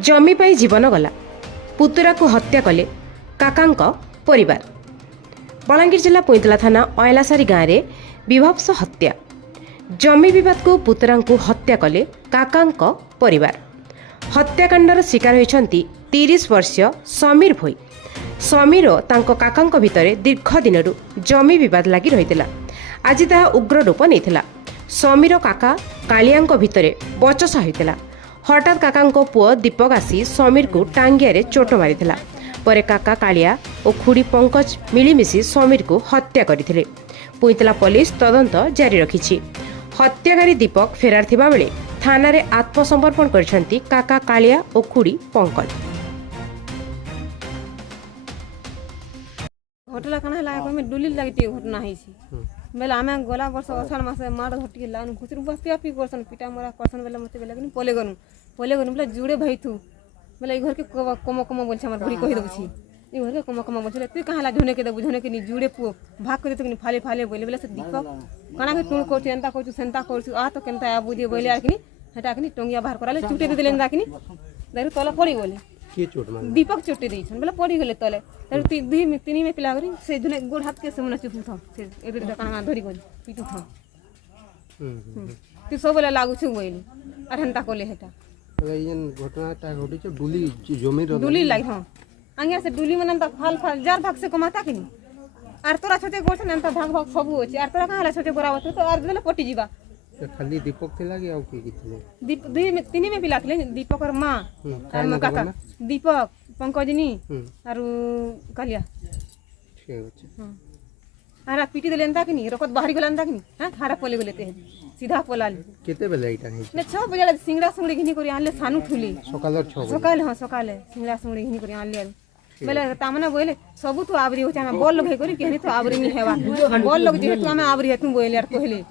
जमी पाई जीवन गला पुतुरा को हत्या कले काकांक परिवार। बलांगीर जिला पुईतला थाना अयलासारी गाँव में विभत्स हत्या। जमी विवाद को पुतुरा को हत्या कले काकांक परिवार। हत्याकांडर शिकार होइछंती 30 वर्षीय समीर भोई। समीर और तांको काकांक भितरे दीर्घ दिनरू जमी विवाद लगी रही। आज ताहा उग्र रूप नहीं। समीर काका कालियांको भितरे बचसा होइतिला। हठात काकांको पुओ दीपक आसी समीर को टांगिया चोट मारिथिला। परे काका कालिया और खुड़ी पंकज मिलीमिशी समीर को हत्या करथिले। पुईतला पुलिस तदंत जारी रखिछि। हत्याकारी दीपक फेरार थिबा बेले थाना रे आत्मसमर्पण करछंती काका कालिया और खुड़ी पंकज। घटला कना है में डुली लगी घटना है बेला आमे गला वर्ष अषाढ़ मास मार घटी लानु खुचर बस्ती आपी करसन पिटा मरा करसन बेला मते बेला पले गनु बेला जुड़े भइथु बेला ई घर के कम कम बोलछ हमर बुढ़ी कहि दउछि ई घर के कम कम बोलछ तू कहां ला झुने के दबु झुने के नी जुड़े पु भाग कर देत फाले फाले बोले बेला से दीपक कना के टुण करछ एंता करछ सेंता करछ आ तो केनता आ बुझे बोले आकनी हटा के टंगिया बाहर कराले चुटे दे देले दाकनी दारू तला पड़ी बोले के चोट मार दीपक चोटे देछन बेला पड़ी गेले तले तार ती में तिनी में पिला करी से जुने गोड़ हाथ के समना चुप था से एबे कना धरी गली पिटू था तू सब बेला लागु छु बोले अठंता कोले हेटा एन घटनाटा घटी छ डुली लाग हां अंगिया से डुली मनन त फाल फाल जार भाग से कमाता कि आर तोरा छोटे गोड़ से त भाग भाग सब होछि आर तोरा कहां ला छोटे बराबर तो आर बेला पटी जीवा खाली दीपक थिला कि आउ के थिले दीप दुई में तिनी में पिला थिले दीपक और मां और मां काका दीपक पंकजनी और कालिया ठीक अछि हां आरा पीटी देले अंता कि नी रकत बाहरी गेल अंता कि नी हां खारा पले गेले ते सीधा पलाल केते बेले इटा है ने 6 बजे सिंगड़ा सुंगड़ी घिनी करी आनले सानु ठुली सकाल 6 बजे सकाल हां सकाल सिंगड़ा सुंगड़ी घिनी करी आनले बेले तामना बोले सब तो आबरी होचा हम बॉल लगे करी केनी तो आबरी नी हेवा बॉल लग जे तू हमें आबरी है तू बोले यार कहले